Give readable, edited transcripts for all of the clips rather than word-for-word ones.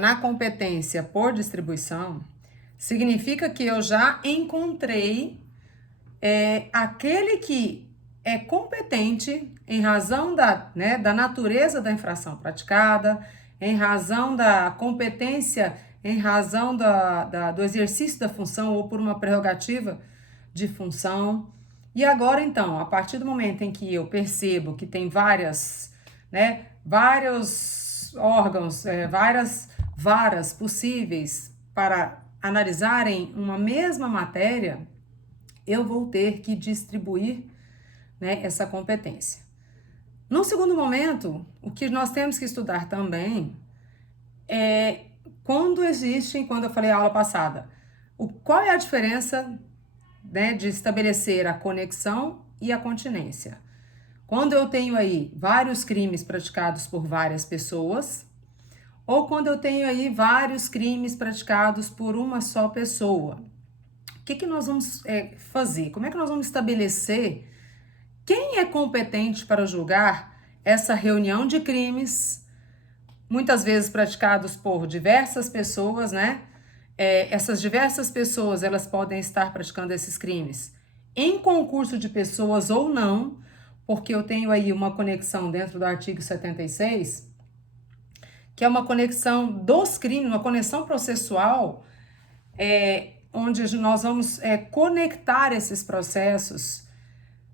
na competência por distribuição, significa que eu já encontrei aquele que é competente em razão da natureza da infração praticada, em razão da competência, em razão do exercício da função ou por uma prerrogativa de função. E agora, então, a partir do momento em que eu percebo que tem vários órgãos, várias varas possíveis para analisarem uma mesma matéria, eu vou ter que distribuir, essa competência. No segundo momento, o que nós temos que estudar também é quando eu falei a aula passada, qual é a diferença, de estabelecer a conexão e a continência. Quando eu tenho aí vários crimes praticados por várias pessoas, ou quando eu tenho aí vários crimes praticados por uma só pessoa. O que nós vamos fazer? Como é que nós vamos estabelecer quem é competente para julgar essa reunião de crimes, muitas vezes praticados por diversas pessoas, essas diversas pessoas, elas podem estar praticando esses crimes em concurso de pessoas ou não, porque eu tenho aí uma conexão dentro do artigo 76, que é uma conexão dos crimes, uma conexão processual, onde nós vamos conectar esses processos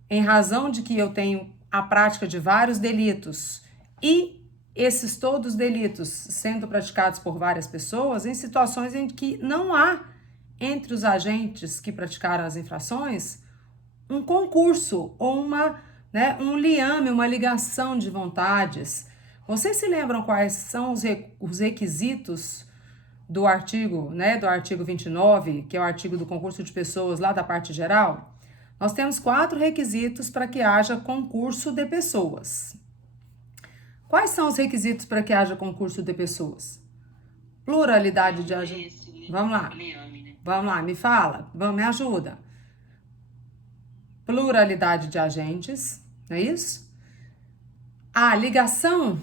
em razão de que eu tenho a prática de vários delitos e esses todos delitos sendo praticados por várias pessoas em situações em que não há entre os agentes que praticaram as infrações um concurso ou um liame, uma ligação de vontades. Vocês se lembram quais são os requisitos do artigo 29, que é o artigo do concurso de pessoas lá da parte geral? Nós temos 4 requisitos para que haja concurso de pessoas. Quais são os requisitos para que haja concurso de pessoas? Pluralidade de agentes. Vamos lá. Vamos lá, me fala. Me ajuda. Pluralidade de agentes, não é isso? A ligação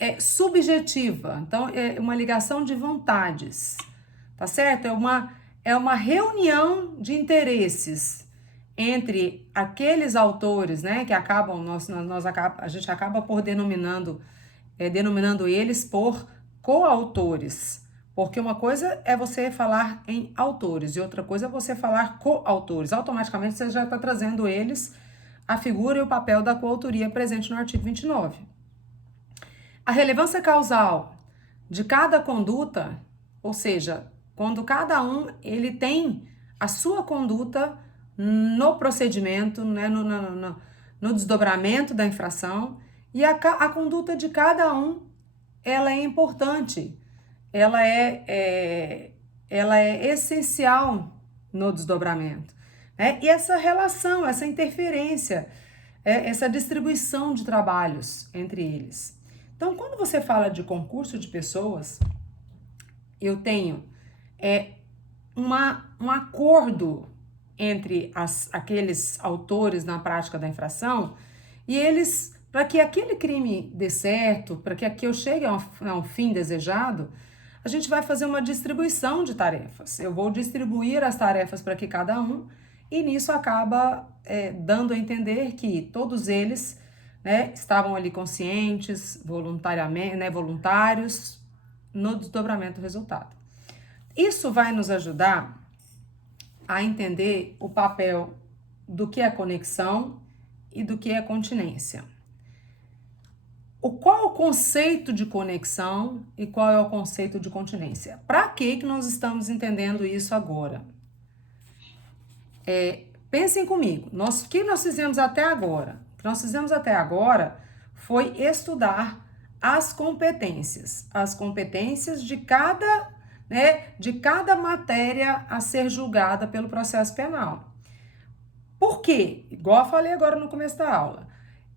é subjetiva, então é uma ligação de vontades, tá certo? É uma reunião de interesses entre aqueles autores, que acabam, a gente acaba por denominando eles por coautores, porque uma coisa é você falar em autores e outra coisa é você falar coautores. Automaticamente você já está trazendo eles, a figura e o papel da coautoria presente no artigo 29. A relevância causal de cada conduta, ou seja, quando cada um ele tem a sua conduta no procedimento, no desdobramento da infração, e a conduta de cada um, ela é importante, ela é essencial no desdobramento. E essa relação, essa interferência, essa distribuição de trabalhos entre eles. Então, quando você fala de concurso de pessoas, eu tenho um acordo entre aqueles autores na prática da infração e eles, para que aquele crime dê certo, para que eu chegue a um fim desejado, a gente vai fazer uma distribuição de tarefas. Eu vou distribuir as tarefas para que cada um, e nisso acaba dando a entender que todos eles estavam ali conscientes, voluntariamente, voluntários no desdobramento do resultado. Isso vai nos ajudar a entender o papel do que é conexão e do que é continência. Qual é o conceito de conexão e qual é o conceito de continência? Para que nós estamos entendendo isso agora? Pensem comigo, o que nós fizemos até agora? O que nós fizemos até agora foi estudar as competências de cada matéria a ser julgada pelo processo penal. Por quê? Igual eu falei agora no começo da aula.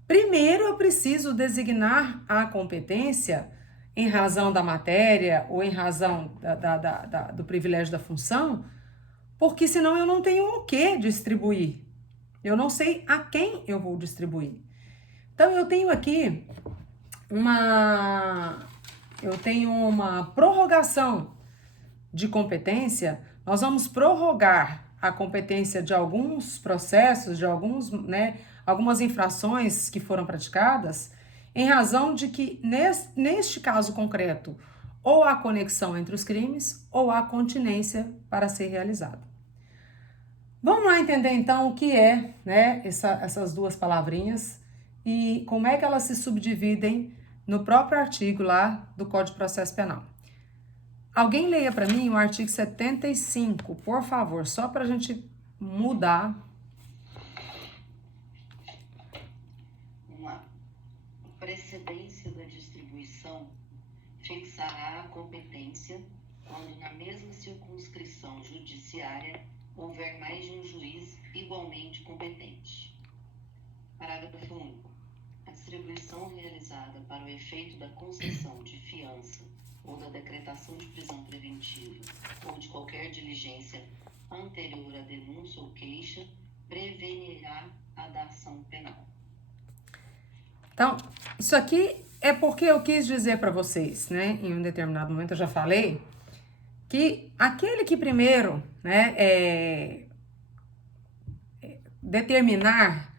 Primeiro, eu preciso designar a competência em razão da matéria ou em razão do privilégio da função, porque senão eu não tenho o que distribuir. Eu não sei a quem eu vou distribuir. Então, eu tenho aqui eu tenho uma prorrogação de competência, nós vamos prorrogar a competência de alguns processos, de alguns, né, algumas infrações que foram praticadas, em razão de que, neste caso concreto, ou há conexão entre os crimes, ou há continência para ser realizada. Vamos lá entender então o que é, né, essas duas palavrinhas e como é que elas se subdividem no próprio artigo lá do Código de Processo Penal. Alguém leia para mim o artigo 75, por favor, só para a gente mudar. Vamos lá. A precedência da distribuição fixará a competência quando na mesma circunscrição judiciária houver mais de um juiz igualmente competente. Parágrafo único. A distribuição realizada para o efeito da concessão de fiança ou da decretação de prisão preventiva ou de qualquer diligência anterior à denúncia ou queixa prevenirá a da ação penal. Então, isso aqui é porque eu quis dizer para vocês, né? Em um determinado momento eu já falei que aquele que primeiro, né, determinar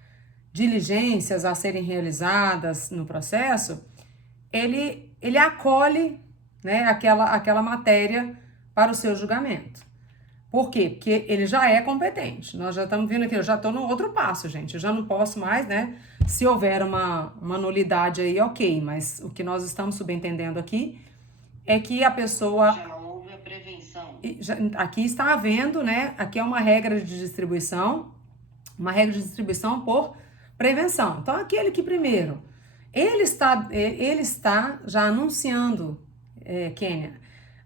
diligências a serem realizadas no processo, ele acolhe, né, aquela matéria para o seu julgamento. Por quê? Porque ele já é competente. Nós já estamos vindo aqui, eu já estou no outro passo, gente. Eu já não posso mais, né? Se houver uma nulidade aí, ok. Mas o que nós estamos subentendendo aqui é que a pessoa... Já houve a prevenção. Aqui está havendo, né? Aqui é uma regra de distribuição por prevenção. Então, aquele que primeiro, ele está já anunciando, Kênia,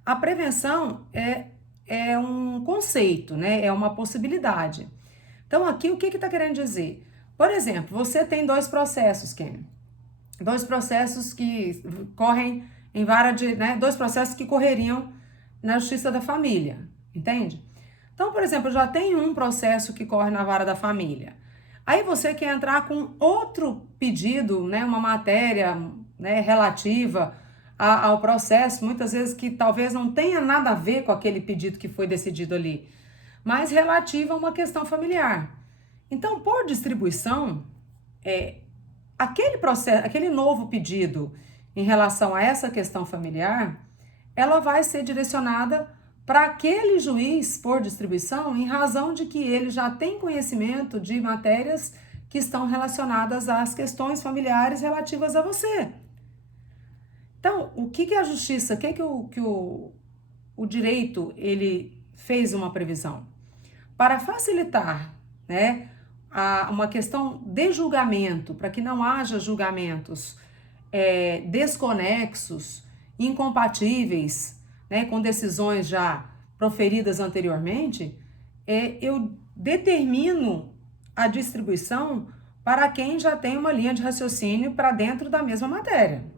a prevenção é um conceito, né? É uma possibilidade. Então, aqui, o que está querendo dizer? Por exemplo, você tem dois processos, Kênia. Dois processos que correm em vara de... né? Dois processos que correriam na Justiça da Família, entende? Então, por exemplo, já tem um processo que corre na vara da família. Aí você quer entrar com outro pedido, né? Uma matéria, né, relativa ao processo, muitas vezes que talvez não tenha nada a ver com aquele pedido que foi decidido ali, mas relativa a uma questão familiar. Então, por distribuição, aquele processo, aquele novo pedido em relação a essa questão familiar, ela vai ser direcionada para aquele juiz por distribuição, em razão de que ele já tem conhecimento de matérias que estão relacionadas às questões familiares relativas a você. Então, o que a justiça, o que o direito, ele fez uma previsão? Para facilitar, né, uma questão de julgamento, para que não haja julgamentos desconexos, incompatíveis, né, com decisões já proferidas anteriormente, eu determino a distribuição para quem já tem uma linha de raciocínio para dentro da mesma matéria.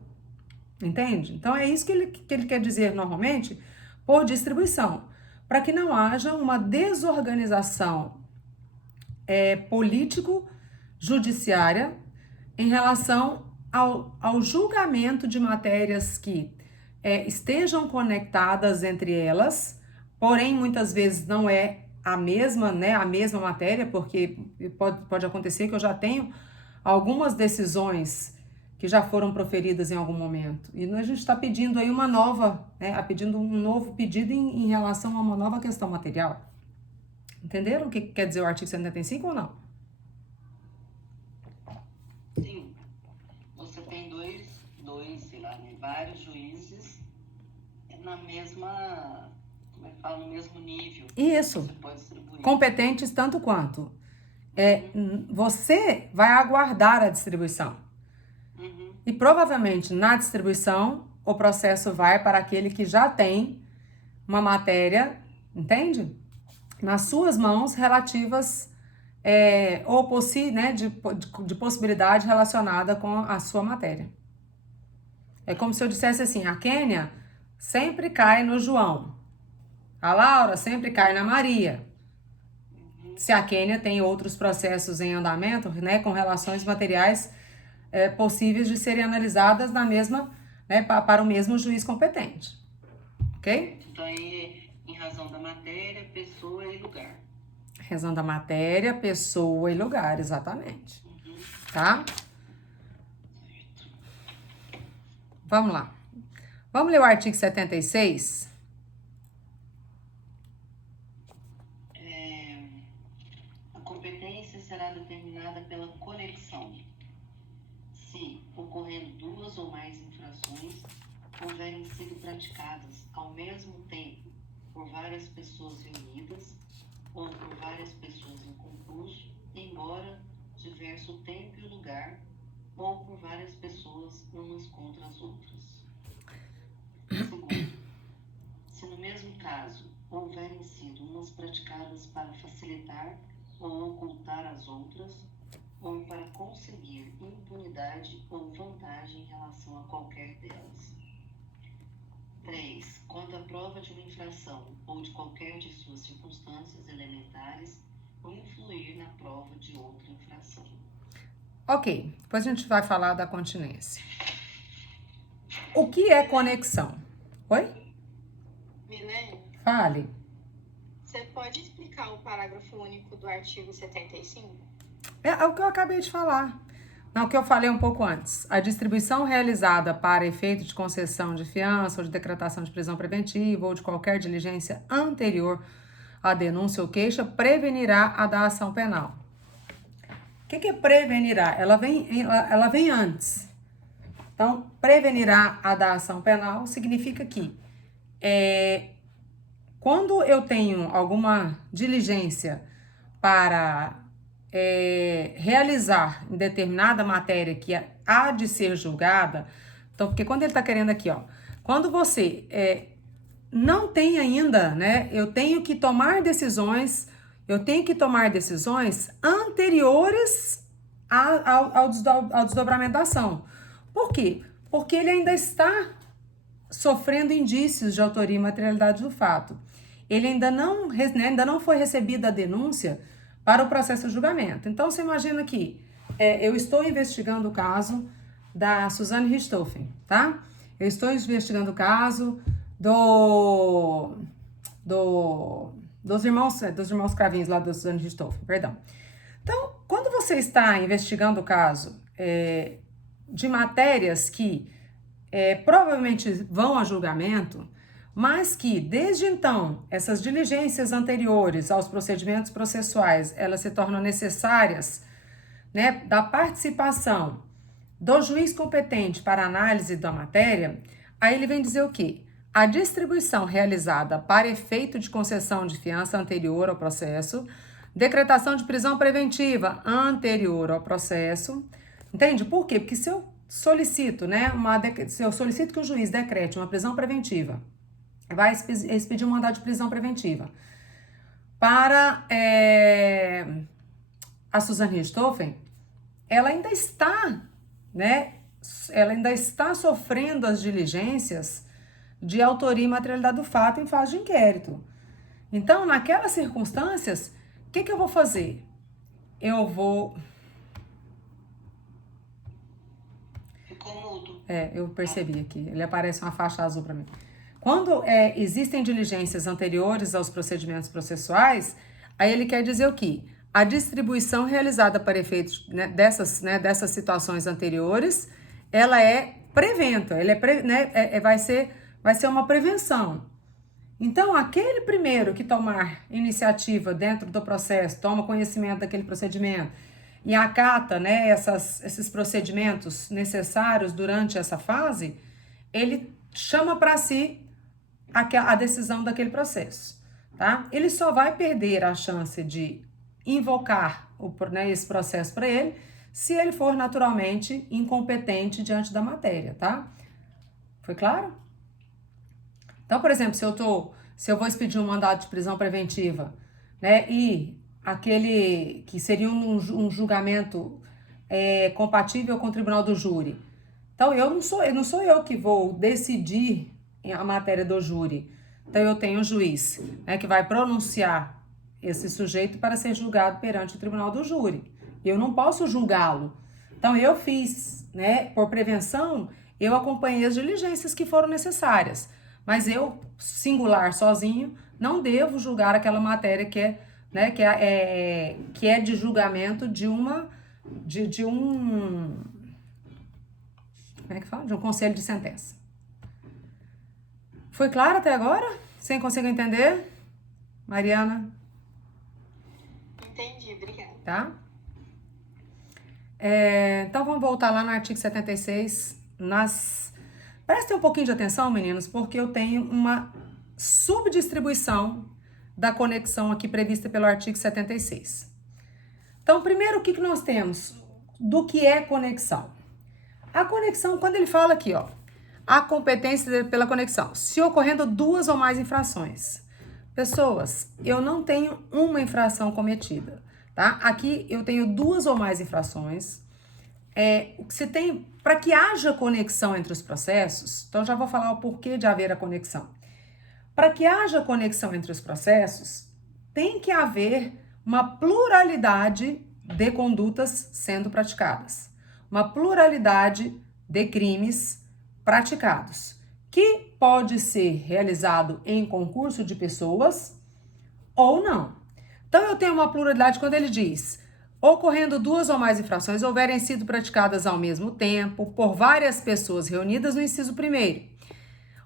Entende? Então, é isso que ele quer dizer normalmente por distribuição, para que não haja uma desorganização político-judiciária em relação ao julgamento de matérias que estejam conectadas entre elas, porém, muitas vezes não é a mesma, né, a mesma matéria, porque pode acontecer que eu já tenho algumas decisões que já foram proferidas em algum momento. E a gente está pedindo aí uma nova, né, pedindo um novo pedido em relação a uma nova questão material. Entenderam o que quer dizer o artigo 75 ou não? Sim. Você tem sei lá, né, vários juízes na mesma, como é que fala, no mesmo nível. Isso. Você pode distribuir. Competentes tanto quanto. Você vai aguardar a distribuição. E provavelmente na distribuição o processo vai para aquele que já tem uma matéria, entende? Nas suas mãos relativas ou né, de possibilidade relacionada com a sua matéria. É como se eu dissesse assim, a Kênia sempre cai no João, a Laura sempre cai na Maria. Se a Kênia tem outros processos em andamento, né, com relações materiais possíveis de serem analisadas né, para o mesmo juiz competente. Ok? Então, aí, em razão da matéria, pessoa e lugar. Razão da matéria, pessoa e lugar, exatamente. Tá? Vamos lá. Vamos ler o artigo 76? A competência será determinada pela conexão. Se, ocorrendo duas ou mais infrações, houverem sido praticadas ao mesmo tempo por várias pessoas reunidas ou por várias pessoas em concurso, embora diverso o tempo e o lugar, ou por várias pessoas umas contra as outras. Segundo, se no mesmo caso houverem sido umas praticadas para facilitar ou ocultar as outras, ou para conseguir impunidade ou vantagem em relação a qualquer delas. 3. Quando a prova de uma infração ou de qualquer de suas circunstâncias elementares influir na prova de outra infração. Ok, depois a gente vai falar da continência. O que é conexão? Oi? Milene, Fale. você pode explicar o parágrafo único do artigo 75? É o que eu acabei de falar. Não, o que eu falei um pouco antes. A distribuição realizada para efeito de concessão de fiança ou de decretação de prisão preventiva ou de qualquer diligência anterior à denúncia ou queixa prevenirá a da ação penal. O que é prevenirá? Ela vem antes. Então, prevenirá a da ação penal significa que quando eu tenho alguma diligência para realizar em determinada matéria que há de ser julgada, então, porque quando ele está querendo aqui, ó, quando você não tem ainda, né, eu tenho que tomar decisões anteriores ao desdobramento da ação. Por quê? Porque ele ainda está sofrendo indícios de autoria e materialidade do fato. Ele ainda não foi recebida a denúncia para o processo de julgamento. Então, você imagina que eu estou investigando o caso da Suzane Richthofen, tá? Eu estou investigando o caso dos irmãos Cravinhos, lá da Suzane Richthofen, perdão. Então, quando você está investigando o caso de matérias que provavelmente vão a julgamento, mas que, desde então, essas diligências anteriores aos procedimentos processuais, elas se tornam necessárias, né, da participação do juiz competente para análise da matéria, aí ele vem dizer o quê? A distribuição realizada para efeito de concessão de fiança anterior ao processo, decretação de prisão preventiva anterior ao processo, entende? Por quê? Porque se eu solicito, né, se eu solicito que o juiz decrete uma prisão preventiva, vai expedir um mandado de prisão preventiva para a Suzane Richthofen, ela ainda está, né, ela ainda está sofrendo as diligências de autoria e materialidade do fato em fase de inquérito. Então, naquelas circunstâncias, o que eu vou fazer? Eu vou... Ficou mudo. eu percebi aqui, ele aparece uma faixa azul para mim. Quando existem diligências anteriores aos procedimentos processuais, aí ele quer dizer o quê? A distribuição realizada para efeitos, né, dessas situações anteriores, ela é preventa, vai ser uma prevenção. Então, aquele primeiro que tomar iniciativa dentro do processo, toma conhecimento daquele procedimento e acata, né, esses procedimentos necessários durante essa fase, ele chama para si a decisão daquele processo, tá? Ele só vai perder a chance de invocar esse processo para ele se ele for naturalmente incompetente diante da matéria, tá? Foi claro? Então, por exemplo, se eu vou expedir um mandado de prisão preventiva, né, e aquele que seria um julgamento compatível com o tribunal do júri, então não sou eu que vou decidir a matéria do júri. Então eu tenho um juiz, né, que vai pronunciar esse sujeito para ser julgado perante o tribunal do júri. Eu não posso julgá-lo. Então eu fiz, né, por prevenção, eu acompanhei as diligências que foram necessárias, mas eu, singular, sozinho, não devo julgar aquela matéria que é, né, que é de julgamento de um, como é que fala? De um conselho de sentença. Foi claro até agora? Você conseguiu entender, Mariana? Entendi, obrigada. Tá? Então vamos voltar lá no artigo 76. Prestem um pouquinho de atenção, meninos, porque eu tenho uma subdistribuição da conexão aqui prevista pelo artigo 76. Então, primeiro, o que nós temos do que é conexão? A conexão, quando ele fala aqui, ó, a competência pela conexão, se ocorrendo 2 ou mais infrações. Pessoas, eu não tenho uma infração cometida, tá? Aqui eu tenho 2 ou mais infrações. Se tem, para que haja conexão entre os processos, então já vou falar o porquê de haver a conexão. Para que haja conexão entre os processos, tem que haver uma pluralidade de condutas sendo praticadas, uma pluralidade de crimes praticados, que pode ser realizado em concurso de pessoas ou não. Então, eu tenho uma pluralidade quando ele diz, ocorrendo 2 ou mais infrações houverem sido praticadas ao mesmo tempo por várias pessoas reunidas no inciso 1º,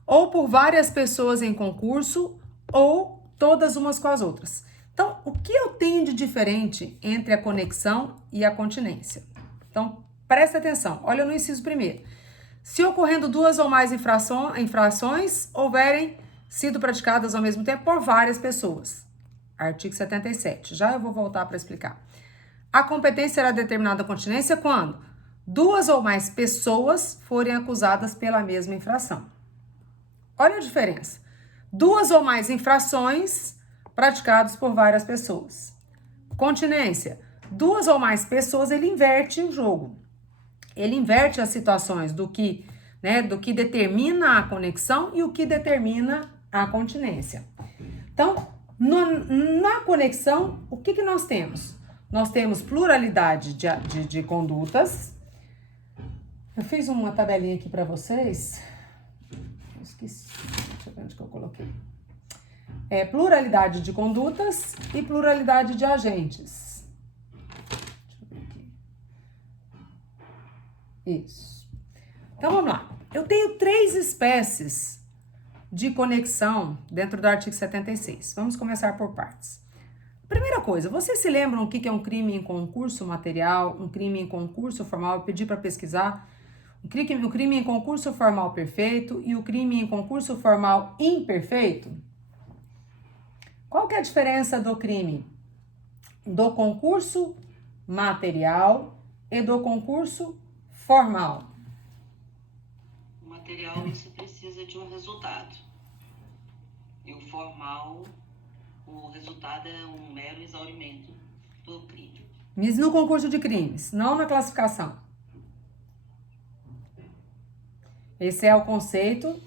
ou por várias pessoas em concurso, ou todas umas com as outras. Então, o que eu tenho de diferente entre a conexão e a continência? Então, presta atenção, olha no inciso 1º. Se ocorrendo 2 ou mais infrações houverem sido praticadas ao mesmo tempo por várias pessoas. Artigo 77. Já eu vou voltar para explicar. A competência será determinada a continência quando 2 ou mais pessoas forem acusadas pela mesma infração. Olha a diferença. 2 ou mais infrações praticadas por várias pessoas. Continência. 2 ou mais pessoas, ele inverte o jogo. Ele inverte as situações do que determina a conexão e o que determina a continência. Então, na conexão, o que nós temos? Nós temos pluralidade de condutas. Eu fiz uma tabelinha aqui para vocês. Eu esqueci. Deixa eu ver onde que eu coloquei. Pluralidade de condutas e pluralidade de agentes. Isso. Então, vamos lá. Eu tenho 3 espécies de conexão dentro do artigo 76. Vamos começar por partes. Primeira coisa, vocês se lembram o que é um crime em concurso material, um crime em concurso formal? Eu pedi para pesquisar. O crime em concurso formal perfeito e o crime em concurso formal imperfeito? Qual que é a diferença do crime? Do concurso material e do concurso formal. O material, isso precisa de um resultado. E o formal, o resultado é um mero exaurimento do crime. Mas no concurso de crimes, não na classificação. Esse é o conceito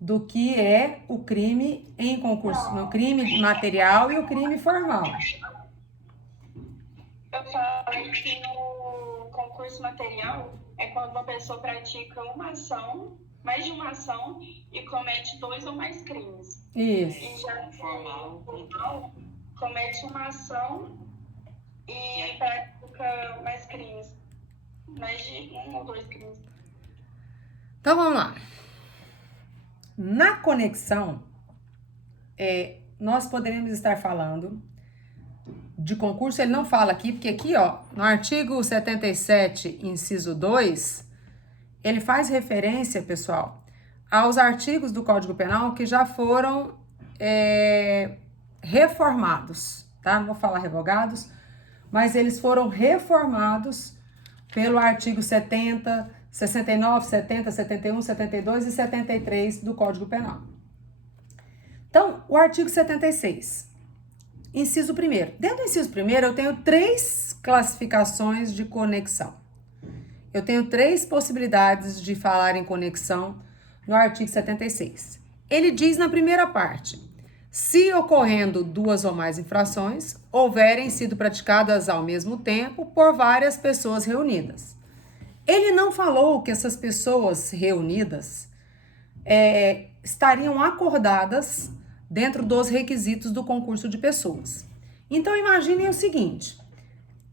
do que é o crime em concurso, no crime material e o crime formal. Eu falei que no concurso material é quando uma pessoa pratica uma ação, mais de uma ação, e comete 2 ou mais crimes. Isso. E já no formal, comete uma ação e pratica mais crimes. Mais de 1 ou 2 crimes. Então, vamos lá. Na conexão, nós poderíamos estar falando de concurso, ele não fala aqui, porque aqui, ó, no artigo 77, inciso 2, ele faz referência, pessoal, aos artigos do Código Penal que já foram reformados, tá? Não vou falar revogados, mas eles foram reformados pelo artigo 70, 69, 70, 71, 72 e 73 do Código Penal. Então, o artigo 76, inciso 1º. Dentro do inciso 1º, eu tenho 3 classificações de conexão. Eu tenho 3 possibilidades de falar em conexão no artigo 76. Ele diz na primeira parte, se ocorrendo 2 ou mais infrações, houverem sido praticadas ao mesmo tempo por várias pessoas reunidas. Ele não falou que essas pessoas reunidas estariam acordadas dentro dos requisitos do concurso de pessoas. Então, imaginem o seguinte,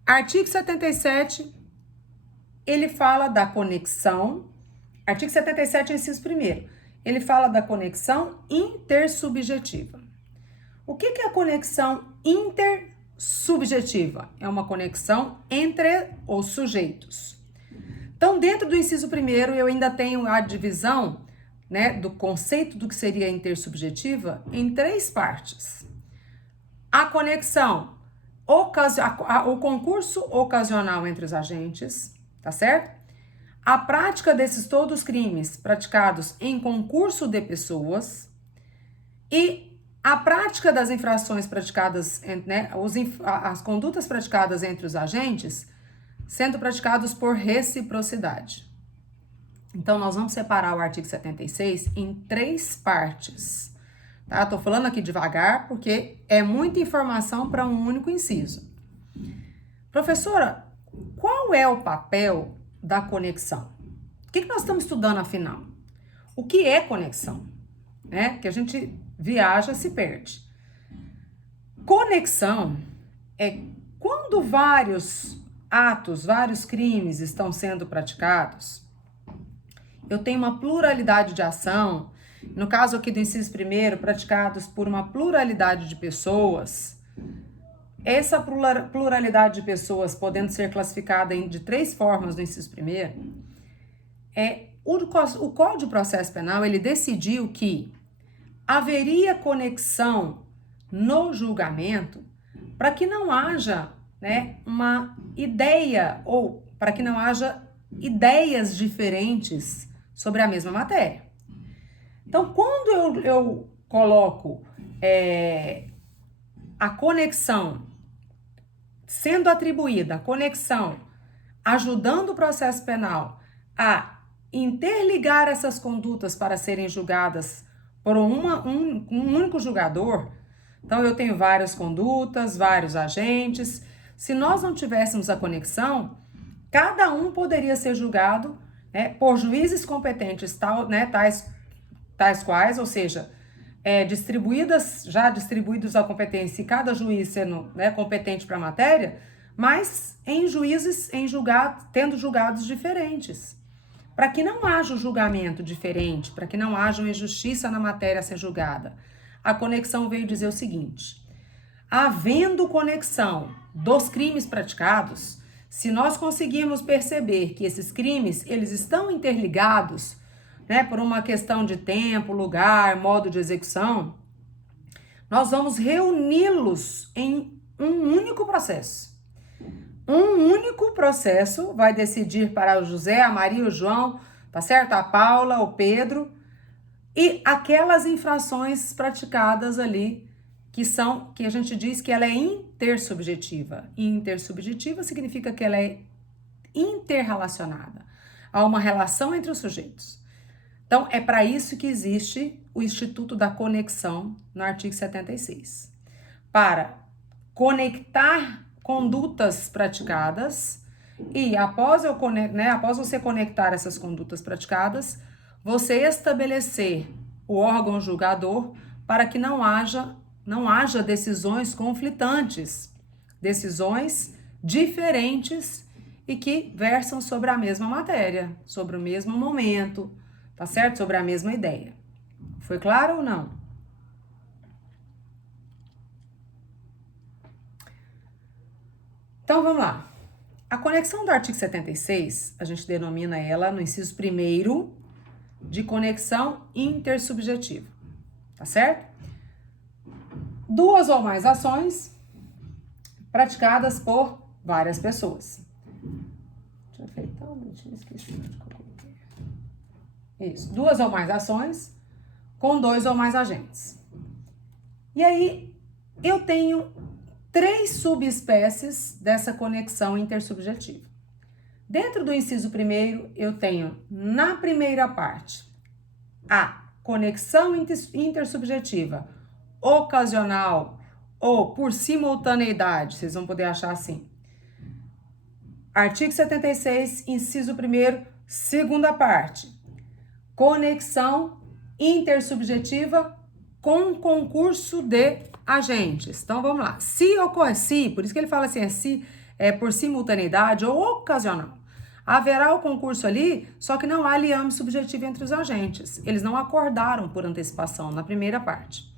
artigo 77, ele fala da conexão, artigo 77, inciso 1º, ele fala da conexão intersubjetiva. O que é a conexão intersubjetiva? É uma conexão entre os sujeitos. Então, dentro do inciso 1º, eu ainda tenho a divisão, né, do conceito do que seria intersubjetiva em 3 partes. A conexão, o concurso ocasional entre os agentes, tá certo? A prática desses todos os crimes praticados em concurso de pessoas e a prática das infrações praticadas, né, as condutas praticadas entre os agentes sendo praticados por reciprocidade. Então, nós vamos separar o artigo 76 em 3 partes. Tá? Tô falando aqui devagar porque é muita informação para um único inciso. Professora, qual é o papel da conexão? O que nós estamos estudando afinal? O que é conexão? Né? Que a gente viaja, se perde. Conexão é quando vários atos, vários crimes estão sendo praticados. Eu tenho uma pluralidade de ação, no caso aqui do inciso 1º, praticados por uma pluralidade de pessoas. Essa pluralidade de pessoas, podendo ser classificada de 3 formas no inciso 1º, o Código de Processo Penal, ele decidiu que haveria conexão no julgamento para que não haja, né, uma ideia ou para que não haja ideias diferentes sobre a mesma matéria. Então, quando eu coloco a conexão sendo atribuída, a conexão ajudando o processo penal a interligar essas condutas para serem julgadas por um único julgador, então eu tenho várias condutas, vários agentes. Se nós não tivéssemos a conexão, cada um poderia ser julgado, né, por juízes competentes tais quais, ou seja, distribuídos a competência e cada juiz sendo, né, competente para a matéria, mas tendo julgados diferentes. Para que não haja um julgamento diferente, para que não haja uma injustiça na matéria a ser julgada, a conexão veio dizer o seguinte: havendo conexão dos crimes praticados, se nós conseguirmos perceber que esses crimes eles estão interligados, né, por uma questão de tempo, lugar, modo de execução, nós vamos reuni-los em um único processo. Um único processo vai decidir para o José, a Maria, o João, tá certo? A Paula, o Pedro, e aquelas infrações praticadas ali que a gente diz que ela é intersubjetiva. Intersubjetiva significa que ela é interrelacionada. Há uma relação entre os sujeitos. Então, é para isso que existe o Instituto da Conexão no artigo 76. Para conectar condutas praticadas e após você conectar essas condutas praticadas, você estabelecer o órgão julgador para que não haja decisões conflitantes, decisões diferentes e que versam sobre a mesma matéria, sobre o mesmo momento, tá certo? Sobre a mesma ideia. Foi claro ou não? Então, vamos lá. A conexão do artigo 76, a gente denomina ela, no inciso 1º, de conexão intersubjetiva, tá certo? 2 ou mais ações praticadas por várias pessoas. Deixa eu feitar um minutinho, esqueci de colocar. Isso, 2 ou mais ações com 2 ou mais agentes. E aí, eu tenho 3 subespécies dessa conexão intersubjetiva. Dentro do inciso 1º, eu tenho, na primeira parte, a conexão intersubjetiva ocasional ou por simultaneidade, vocês vão poder achar assim. Artigo 76, inciso 1º, segunda parte. Conexão intersubjetiva com concurso de agentes. Então, vamos lá. Se ocorre, por isso que ele fala assim, por simultaneidade ou ocasional. Haverá o concurso ali, só que não há liame subjetivo entre os agentes. Eles não acordaram por antecipação na primeira parte.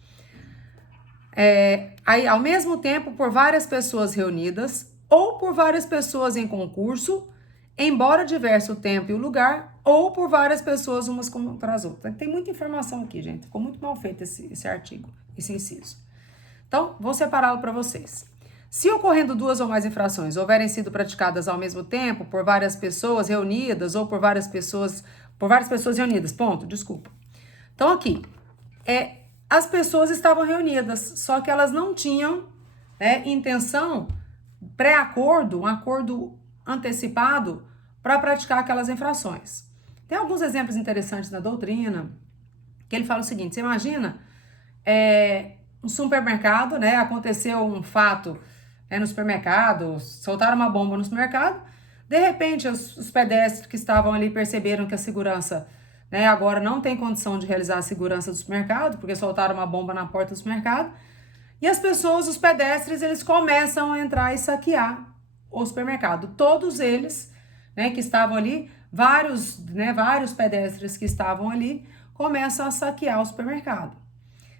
Aí, ao mesmo tempo, por várias pessoas reunidas ou por várias pessoas em concurso, embora diverso o tempo e o lugar, ou por várias pessoas umas contra as outras. Tem muita informação aqui, gente. Ficou muito mal feito esse artigo, esse inciso. Então, vou separá-lo para vocês. Se ocorrendo 2 ou mais infrações houverem sido praticadas ao mesmo tempo por várias pessoas reunidas ou por várias pessoas reunidas, desculpa. Então, aqui, as pessoas estavam reunidas, só que elas não tinham intenção, pré-acordo, um acordo antecipado para praticar aquelas infrações. Tem alguns exemplos interessantes na doutrina, que ele fala o seguinte, você imagina, um supermercado, aconteceu um fato no supermercado, soltaram uma bomba no supermercado, de repente os pedestres que estavam ali perceberam que a segurança, agora não tem condição de realizar a segurança do supermercado, porque soltaram uma bomba na porta do supermercado, e as pessoas, os pedestres, eles começam a entrar e saquear o supermercado. Todos eles, que estavam ali, vários pedestres que estavam ali, começam a saquear o supermercado.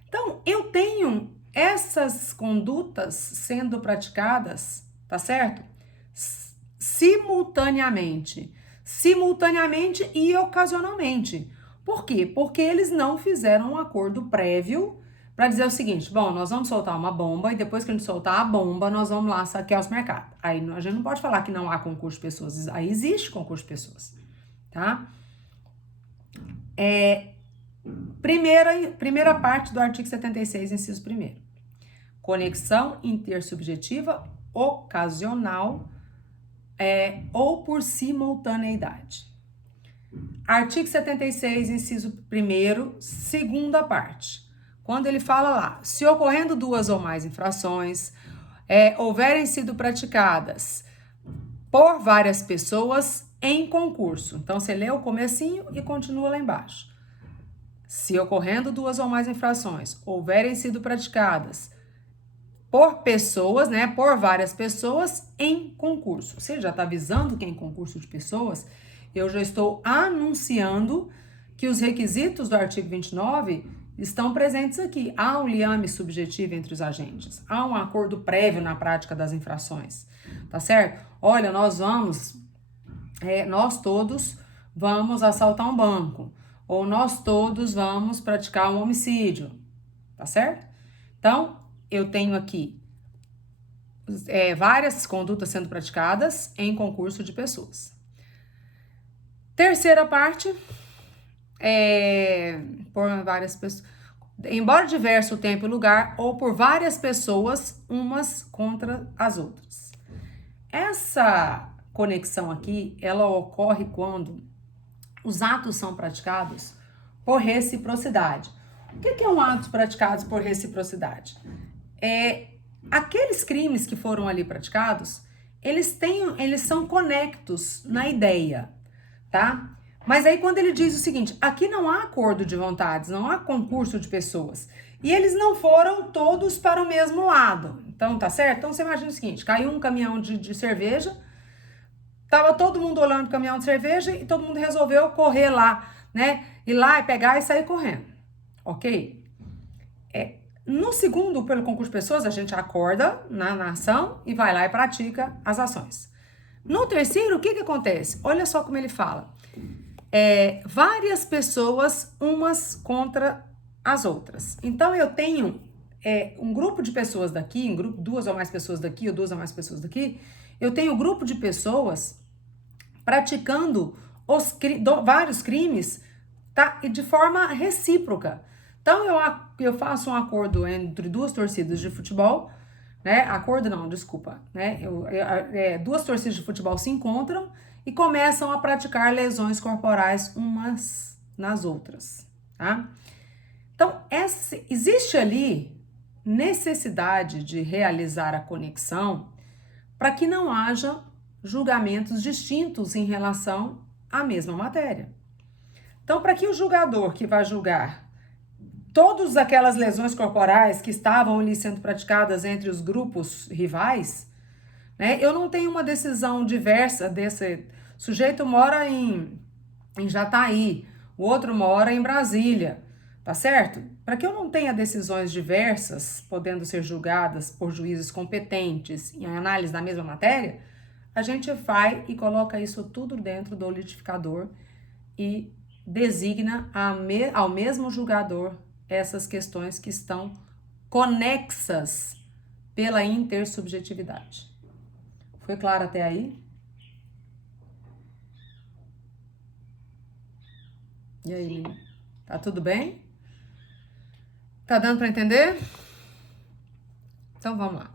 Então, eu tenho essas condutas sendo praticadas, tá certo? Simultaneamente e ocasionalmente. Por quê? Porque eles não fizeram um acordo prévio para dizer o seguinte, bom, nós vamos soltar uma bomba e depois que a gente soltar a bomba, nós vamos lá saquear os mercados. Aí a gente não pode falar que não há concurso de pessoas, aí existe concurso de pessoas, tá? Primeira parte do artigo 76, inciso 1º. Conexão intersubjetiva ocasional ou por simultaneidade. Artigo 76, inciso 1º, segunda parte. Quando ele fala lá, se ocorrendo 2 ou mais infrações, houverem sido praticadas por várias pessoas em concurso. Então, você lê o comecinho e continua lá embaixo. Se ocorrendo 2 ou mais infrações, houverem sido praticadas por pessoas, por várias pessoas em concurso. Você já está avisando que é em concurso de pessoas, eu já estou anunciando que os requisitos do artigo 29 estão presentes aqui. Há um liame subjetivo entre os agentes, há um acordo prévio na prática das infrações, tá certo? Olha, nós todos vamos assaltar um banco, ou nós todos vamos praticar um homicídio, tá certo? Então, eu tenho aqui várias condutas sendo praticadas em concurso de pessoas. Terceira parte, por várias pessoas, embora diverso o tempo e lugar, ou por várias pessoas, umas contra as outras. Essa conexão aqui, ela ocorre quando os atos são praticados por reciprocidade. O que é um ato praticado por reciprocidade? Aqueles crimes que foram ali praticados, eles são conectos na ideia, tá? Mas aí quando ele diz o seguinte, aqui não há acordo de vontades, não há concurso de pessoas, e eles não foram todos para o mesmo lado, então tá certo? Então você imagina o seguinte, caiu um caminhão de cerveja, tava todo mundo olhando o caminhão de cerveja e todo mundo resolveu correr lá, ir lá e pegar e sair correndo, ok? No segundo, pelo concurso de pessoas, a gente acorda na ação e vai lá e pratica as ações. No terceiro, o que acontece? Olha só como ele fala. Várias pessoas, umas contra as outras. Então, eu tenho um grupo de pessoas daqui, 2 ou mais pessoas daqui, ou 2 ou mais pessoas daqui. Eu tenho um grupo de pessoas praticando vários crimes, tá? E de forma recíproca. Então, eu faço um acordo entre 2 torcidas de futebol, acordo não, desculpa, 2 torcidas de futebol se encontram e começam a praticar lesões corporais umas nas outras, tá? Então, existe ali necessidade de realizar a conexão para que não haja julgamentos distintos em relação à mesma matéria. Então, para que o julgador que vai julgar todas aquelas lesões corporais que estavam ali sendo praticadas entre os grupos rivais, né, eu não tenho uma decisão diversa desse sujeito mora em Jataí, o outro mora em Brasília, tá certo? Para que eu não tenha decisões diversas, podendo ser julgadas por juízes competentes em análise da mesma matéria, a gente vai e coloca isso tudo dentro do litificador e designa ao mesmo julgador essas questões que estão conexas pela intersubjetividade. Foi claro até aí? E aí, menina? Tá tudo bem? Tá dando para entender? Então vamos lá.